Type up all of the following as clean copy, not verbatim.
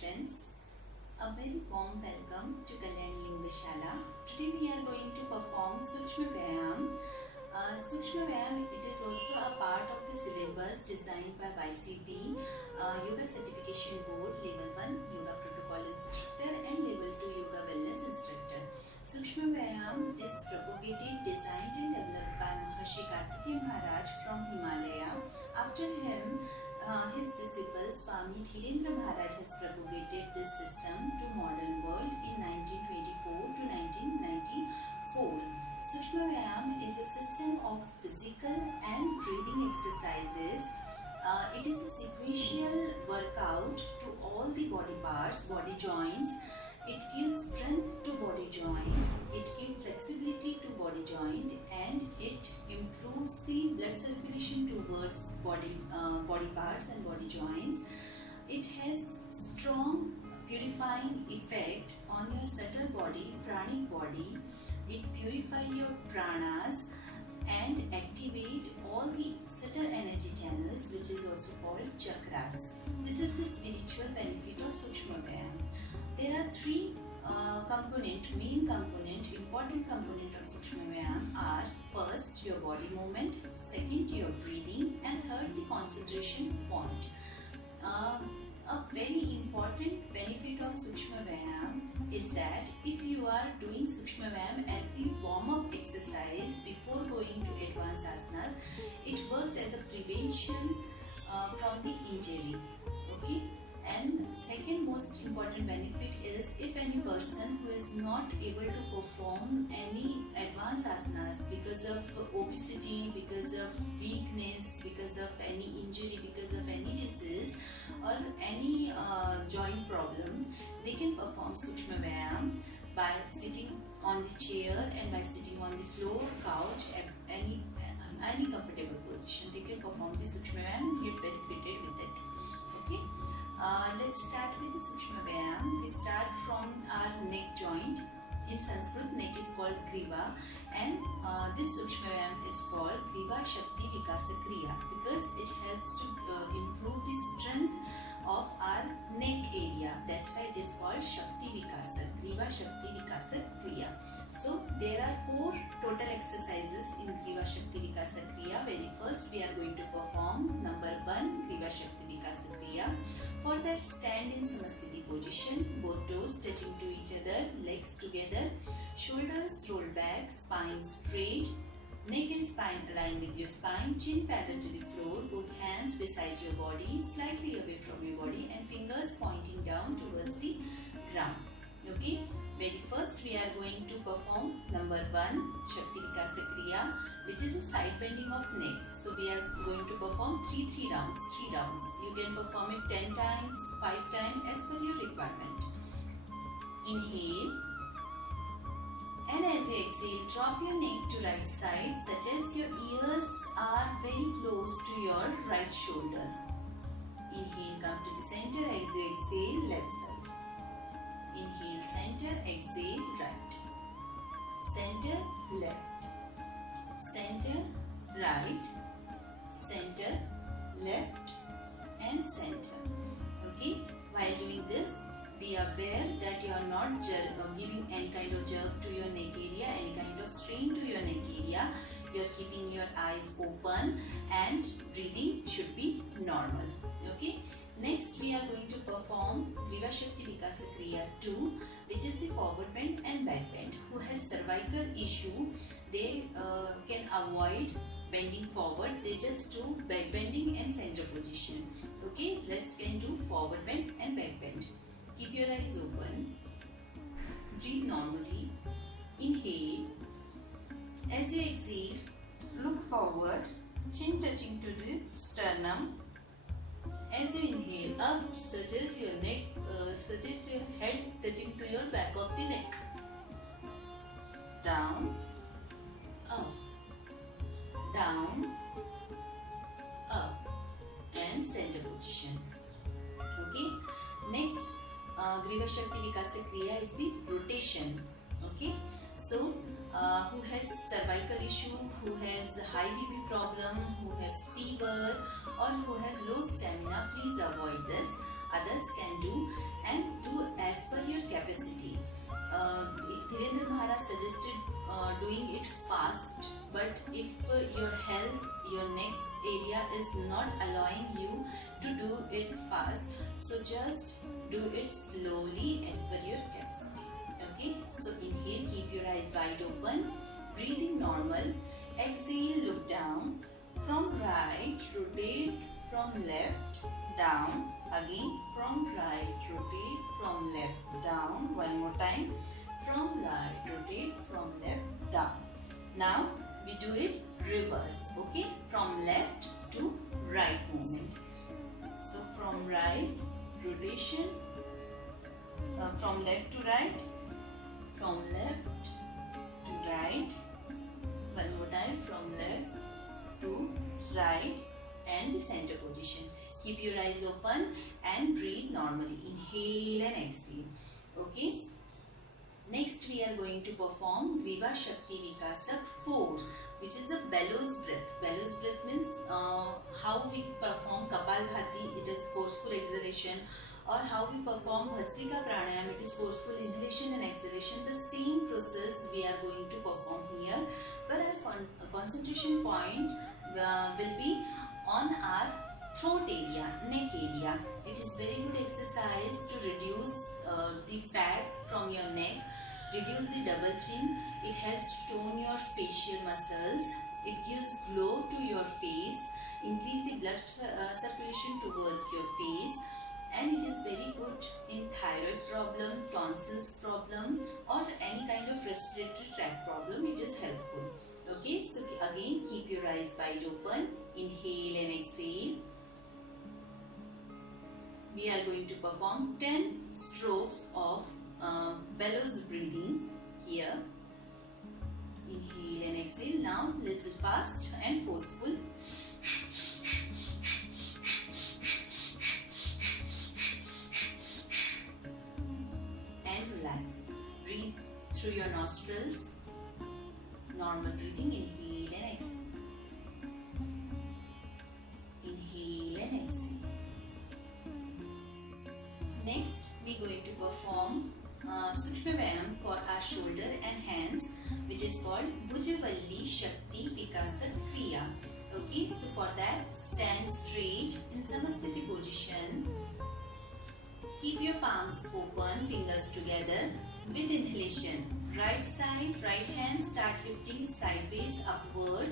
friends, a very warm welcome to Kalyani Yoga Shala. Today we are going to perform Sukshma Vyayam. Sukshma Vyayam, it is also a part of the syllabus designed by YCB, Yoga Certification Board, Level 1 Yoga Protocol Instructor and Level 2 Yoga Wellness Instructor. Sukshma Vyayam is propagated, designed and developed by Maharshi Kartikeya Maharaj from Himalaya. After him, his disciple Swami Dhirendra Maharaj has propagated this system to modern world in 1924 to 1994. Sukshma Vyayam is a system of physical and breathing exercises. It is a sequential workout to all the body parts, body joints. It gives strength to body joints, it gives flexibility to body joint, and it improves the blood circulation towards body parts and body joints. It has strong purifying effect on your subtle body, pranic body. It purifies your pranas and activate all the subtle energy channels, which is also called chakras. This is the spiritual benefit of Sukshma Vyayam. There are three main component, important component of Sukshma Vyayam are: first, your body movement; second, your breathing; and third, the concentration point. A very important benefit of Sukshma Vyayam is that if you are doing Sukshma Vyayam as the warm-up exercise before going to advanced asanas, it works as a prevention from the injury. Okay. And second most important benefit is, if any person who is not able to perform any advanced asanas because of obesity, because of weakness, because of any injury, because of any disease or any joint problem, they can perform Sukshma Vyayam by sitting on the chair and by sitting on the floor, couch, at any comfortable position. They can perform the Sukshma Vyayam and get benefited with it. Okay. Let's start with the Sukshma Vyayam. We start from our neck joint. In Sanskrit, neck is called Griva, and this Sukshma Vyayam is called Griva Shakti Vikasa Kriya because it helps to improve the strength of our neck area. That's why it is called Shakti Vikasa, Griva Shakti Vikasa Kriya. So there are 4 total exercises in Griva Shakti Vikasa Kriya. Very first we are going to perform number 1, Griva Shakti Vikasa Kriya. For that, stand in Samasthiti position, both toes touching to each other, legs together, shoulders rolled back, spine straight, neck and spine aligned with your spine, chin parallel to the floor, both hands beside your body, slightly away from your body, and fingers pointing down towards the ground. Okay. Very first we are going to perform number 1, Shakti Vikasa Kriya, which is a side bending of neck. So we are going to perform 3 rounds. You can perform it 10 times, 5 times as per your requirement. Inhale, and as you exhale, drop your neck to right side, such as your ears are very close to your right shoulder. Inhale, come to the center. As you exhale, left side. Inhale, center, exhale, right. Center, left. Center, right. Center, left, and center. Okay. While doing this, be aware that you are not giving any kind of jerk to your neck area, any kind of strain to your neck area. You are keeping your eyes open and breathing should be normal. Okay. Next, we are going to perform Griva Shakti Vikasa Kriya 2, which is the forward bend and back bend. Who has cervical issue, they can avoid bending forward. They just do back bending and center position. Okay, rest can do forward bend and back bend. Keep your eyes open. Breathe normally. Inhale. As you exhale, look forward, chin touching to the sternum. As you inhale up, suggest your head touching to your back of the neck. Down, up, down, up, and center position. Okay. Next, Griva Shakti Vikasa Kriya is the rotation. Okay. So, who has cervical issue, who has high BP problem, who has fever, or who has low stamina, please avoid this. others can do, and do as per your capacity. Dhirendra Maharaj suggested doing it fast, but if your health, your neck area is not allowing you to do it fast, so just do it slowly as per your capacity. Okay, so inhale, keep your eyes wide open, breathing normal. Exhale, look down. From right, rotate from left, down. Again, from right, rotate from left, down. One more time. From right, rotate from left, down. Now, we do it reverse. Okay, from left to right movement. So, from right, rotation. From left to right. From left to right. One more time, from left to right, and the center position. Keep your eyes open and breathe normally. Inhale and exhale. Okay. Next we are going to perform Griva Shakti Vikasak 4, which is a bellows breath. Bellows breath means how we perform Kapalbhati, it is forceful exhalation, or how we perform Bhastrika Pranayam, it is forceful inhalation and exhalation. The same process we are going to perform here, but our concentration point will be on our throat area, neck area. It is very good exercise to reduce the fat from your neck, reduce the double chin. It helps to tone your facial muscles. It gives glow to your face, increase the blood circulation towards your face, and it is very good in thyroid problem, tonsils problem, or any kind of respiratory tract problem. It is helpful. Okay, so again keep your eyes wide open. Inhale and exhale. We are going to perform 10 strokes of bellows breathing here. Inhale and exhale. Now little fast and forceful. And relax. Breathe through your nostrils. Normal breathing. Inhale and exhale. Inhale and exhale. Next, we are going to perform Sukshma Vyayam for our shoulder and hands, which is called Bhujavalli Shakti Vikasak Kriya. Okay, so for that, stand straight in Samasthiti position. Keep your palms open, fingers together. With inhalation, right side, right hand start lifting sideways upward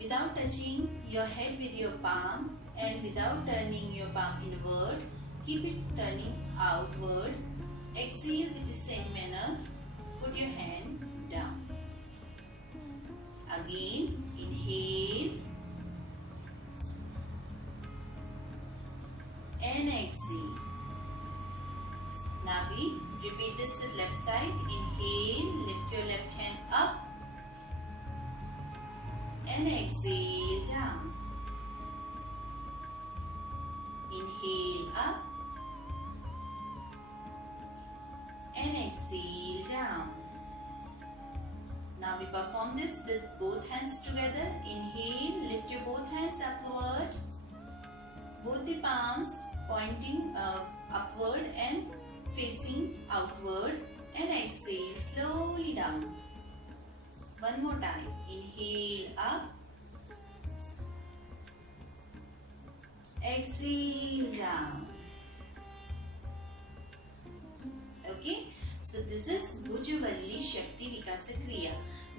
without touching your head with your palm and without turning your palm inward. Keep it turning outward. Exhale with the same manner. Put your hand down. Again, inhale and exhale. Now we repeat this with left side. Inhale, lift your left hand up and exhale down. Inhale up and exhale down. Now we perform this with both hands together. Inhale, lift your both hands upward. Both the palms pointing upward and facing outward, and exhale slowly down. One more time. Inhale up. Exhale down. Okay, so this is Bhujavalli Shakti Vikasak Kriya.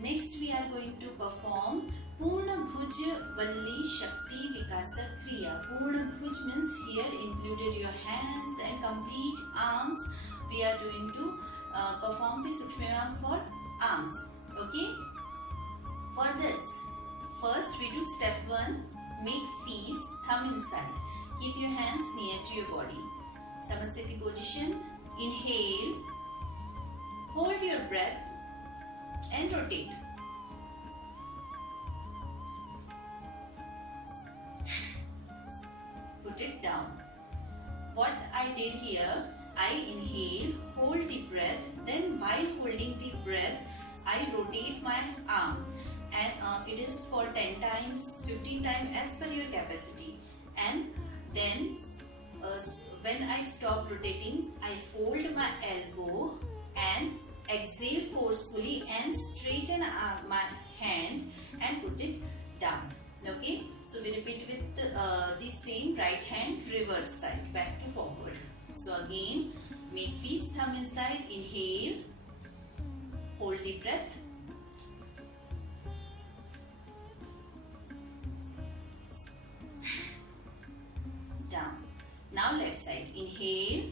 Next we are going to perform Purna Bhujavalli Shakti Vikasak Kriya. Purna Bhuj means here included your hands and complete arms. We are going to perform the Sukshma Vyayam for arms. Okay, for this, first we do step 1. Make fees, thumb inside. Keep your hands near to your body. Samasthiti position. Inhale. Hold your breath and rotate. Put it down. What I did here, I inhale, hold the breath, then while holding the breath, I rotate my arm. And it is for 10 times, 15 times as per your capacity. And then when I stop rotating, I fold my elbow and exhale forcefully and straighten my hand and put it down. Okay, so we repeat with the same right hand reverse side, back to forward. So again, make fist thumb inside, inhale, hold the breath, down. Now left side, inhale,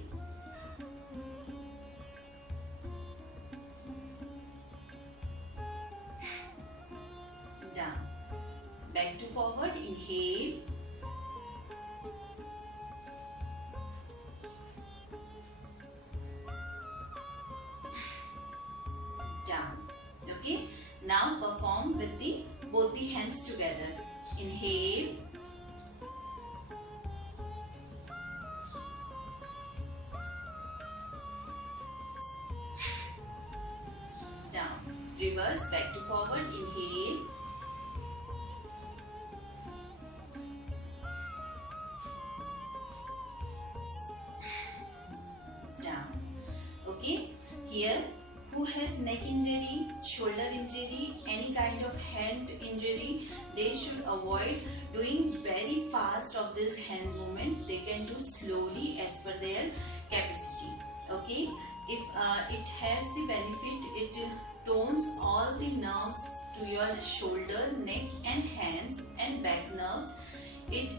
down. Back to forward, inhale, down. Okay, now perform with both the hands together. Inhale, down. Reverse, back to forward, inhale, down. Okay, here who has neck injury, shoulder injury, any kind of hand injury, they should avoid doing very fast of this hand movement. They can do slowly as per their capacity. Okay, if it has the benefit, it tones all the nerves to your shoulder, neck and hands and back nerves. It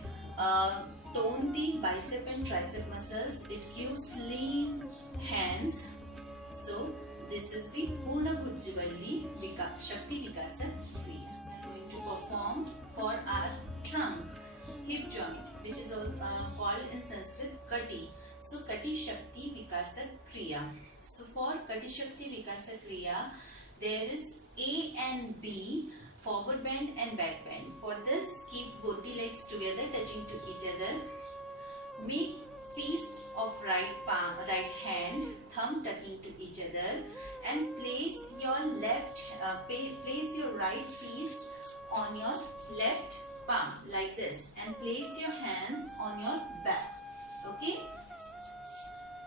tone the bicep and tricep muscles. It gives lean hands. So this is the Purna Bhujyavalli Shakti Vikasa Kriya. We are going to perform for our trunk, hip joint, which is also called in Sanskrit Kati. So Kati Shakti Vikasa Kriya. So for Kati Shakti Vikasa Kriya, there is A and B, forward bend and back bend. For this, keep both the legs together, touching to each other. Make fist of right palm, right hand, thumb touching to each other, and place your place your right fist on your left palm like this, and place your hands on your back. Okay.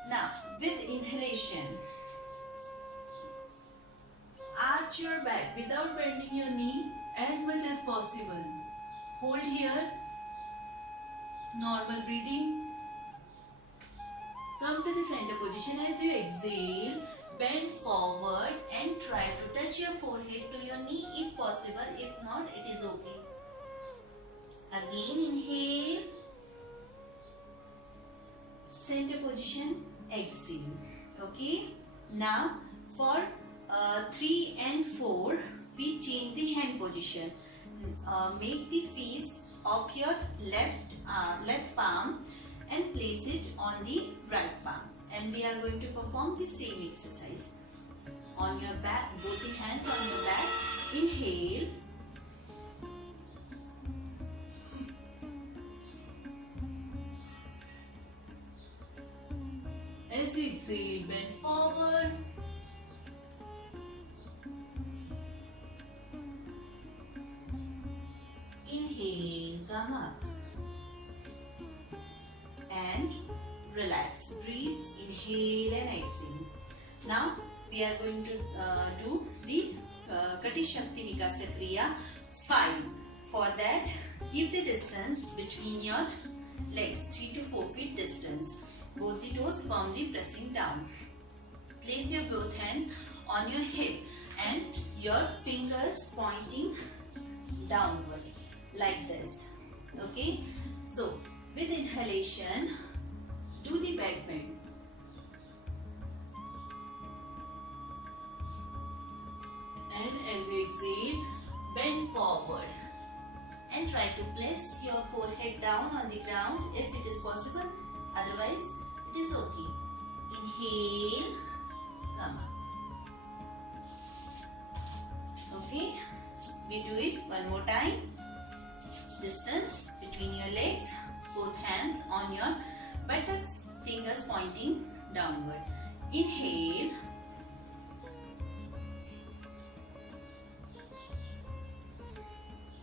Now with inhalation, arch your back without bending your knee as much as possible. Hold here. Normal breathing. Come to the center position. As you exhale, bend forward and try to touch your forehead to your knee if possible. If not, it is okay. Again, inhale. Center position, exhale. Okay. Now, for 3 and 4, we change the hand position. Make the fist of your left palm and place it on the right palm, and we are going to perform the same exercise. On your back, both the hands on your back, inhale, as you exhale, bend forward, inhale, come up and relax. Breathe, inhale and exhale. Now we are going to do the Kati Shakti Vikasa Kriya 5. For that, keep the distance between your legs, 3 to 4 feet distance. Both the toes firmly pressing down. Place your both hands on your hip and your fingers pointing downward like this. Okay. So with inhalation, do the back bend. And as you exhale, bend forward. And try to place your forehead down on the ground if it is possible. Otherwise, it is okay. Inhale, come up. Okay, we do it one more time. Distance between your legs, both hands on your buttocks, fingers pointing downward. Inhale.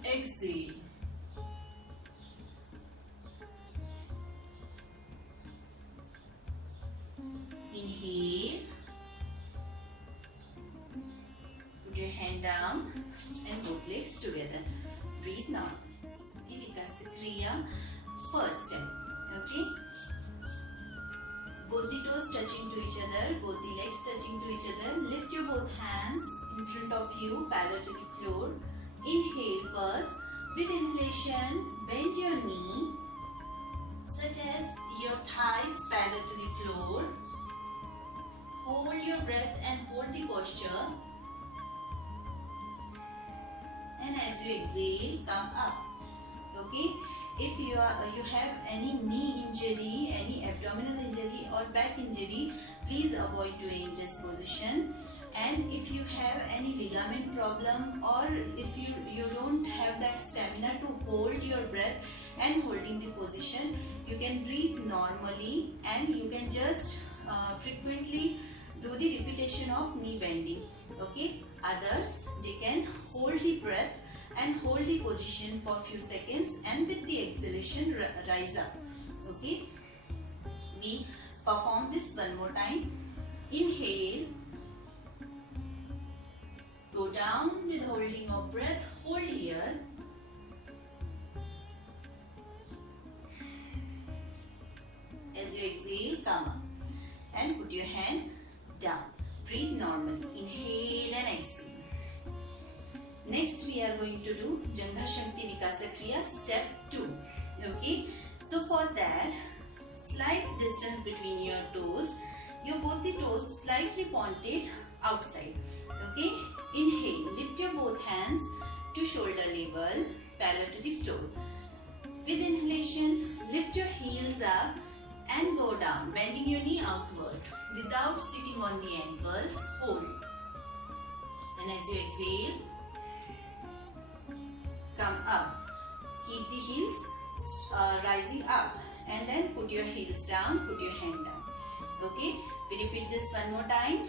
Exhale. down and both legs together. Breathe now. Vikasa Kriya. First step. Okay. Both the toes touching to each other, both the legs touching to each other. Lift your both hands in front of you, parallel to the floor. Inhale first. With inhalation, bend your knee, such as your thighs parallel to the floor. Hold your breath and hold the posture. And as you exhale, come up. Okay. If you have any knee injury, any abdominal injury or back injury, please avoid doing this position. And if you have any ligament problem, or if you don't have that stamina to hold your breath and holding the position, you can breathe normally and you can just frequently do the repetition of knee bending. Okay. Others, they can hold the breath and hold the position for few seconds, and with the exhalation rise up. Okay. We perform this one more time. Inhale. Go down with holding of breath. Hold here. As you exhale, come up and put your hand down. Breathe normally. Inhale and exhale. Next, we are going to do Jangha Shakti Vikasa Kriya step 2. Okay. So for that, slight distance between your toes. Both the toes slightly pointed outside. Okay. Inhale. Lift your both hands to shoulder level, parallel to the floor. With inhalation, lift your heels up and go down, bending your knee outward without sitting on the ankles. Hold. And as you exhale, come up. Keep the heels rising up, and then put your heels down, put your hand down. Okay. We repeat this one more time.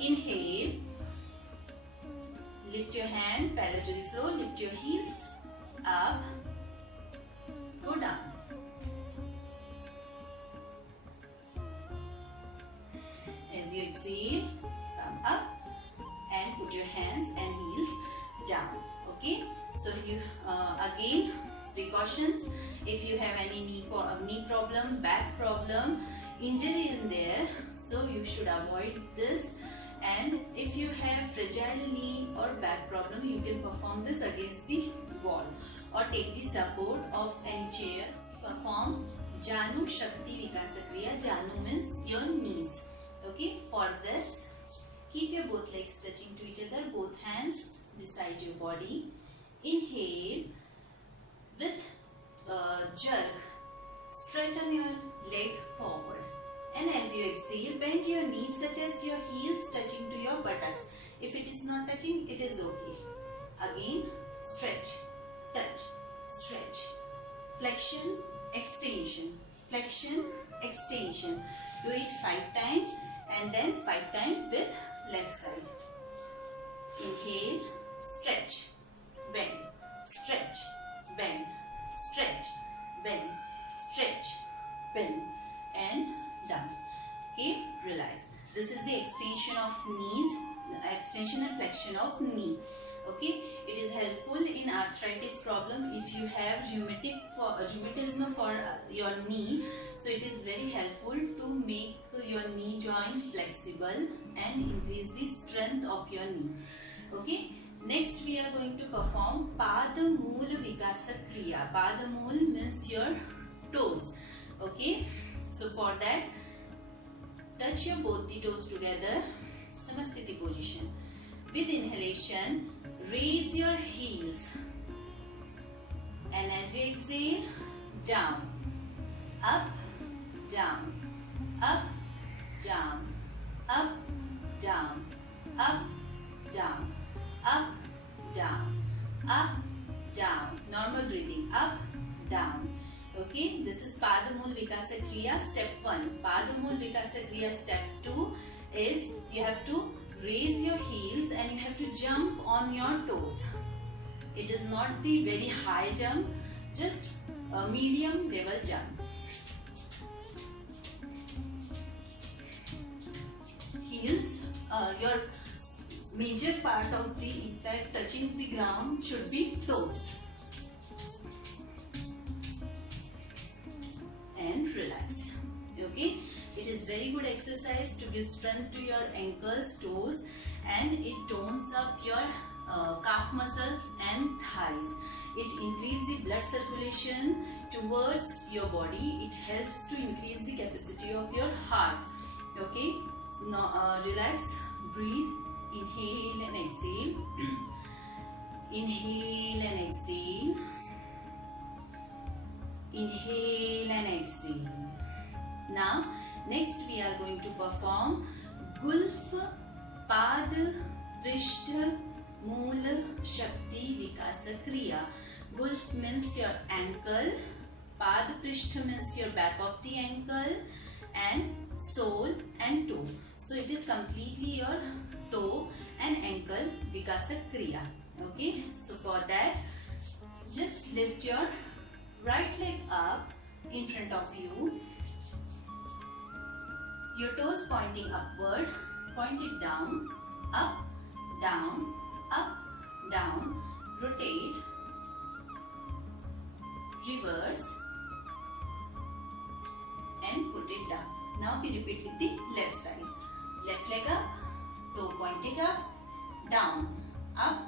Inhale. Lift your hand parallel to the floor. Lift your heels up. Go down. As you exhale, come up and put your hands and heels down. Okay. So you again, precautions. If you have any knee problem, back problem, injury in there, so you should avoid this. And if you have fragile knee or back problem, you can perform this against the wall or take the support of any chair. Perform Janu Shakti Vikasa Kriya. Janu means your knees. Okay. For this, keep your both legs touching to each other, both hands beside your body. Inhale. With jerk, straighten your leg forward. And as you exhale, bend your knees such as your heels touching to your buttocks. If it is not touching, it is okay. Again, stretch, touch, stretch, flexion, extension, flexion, extension. Do it 5 times and then 5 times with left side. Inhale, stretch, bend, stretch, bend, stretch, bend, stretch, bend, and done. Okay, relax. This is the extension of knees, extension and flexion of knee. Okay, it is helpful in arthritis problem. If you have rheumatism for your knee, so it is very helpful to make your knee joint flexible and increase the strength of your knee. Okay. Next, we are going to perform Padamool Vikasa Kriya. Padamool means your toes. Okay. So for that, touch your both the toes together. Samasthiti position. With inhalation, raise your heels. And as you exhale, down, up, down, up, down, up, down, up, down, up, down, up, down. Normal breathing. Up, down. Okay, this is Padamool Vikasa Kriya step 1. Padamool Vikasa Kriya step 2 is you have to raise your heels and you have to jump on your toes. It is not the very high jump, just a medium level jump. Heels, your major part of the impact touching the ground should be toes. And relax. Okay, it is very good exercise to give strength to your ankles, toes, and it tones up your calf muscles and thighs. It increases the blood circulation towards your body. It helps to increase the capacity of your heart. Okay, so now relax, breathe, inhale and exhale. Inhale and exhale. Inhale and exhale. Now next we are going to perform Gulf Pad Prishtha Mool Shakti Vikasa Kriya. Gulf means your ankle, Pad Prishtha means your back of the ankle, and sole and toe. So it is completely your toe and ankle Vikasa Kriya. Okay, so for that just lift your right leg up in front of you. Your toes pointing upward, point it down, up, down, up, down, rotate, reverse and put it down. Now we repeat with the left side. Left leg up, toe pointing up, down, up,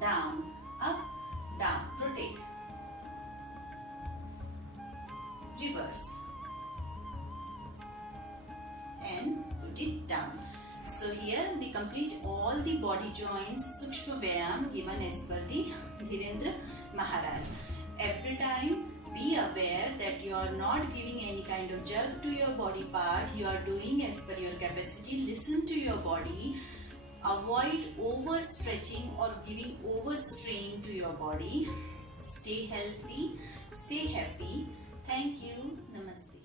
down, up, down, rotate, reverse and put it down. So here we complete all the body joints Sukshma Vyayam given as per the Dhirendra Maharaj. Every time be aware that you are not giving any kind of jerk to your body part. You are doing as per your capacity. Listen to your body. Avoid overstretching or giving overstrain to your body. Stay healthy. Stay happy. Thank you. Namaste.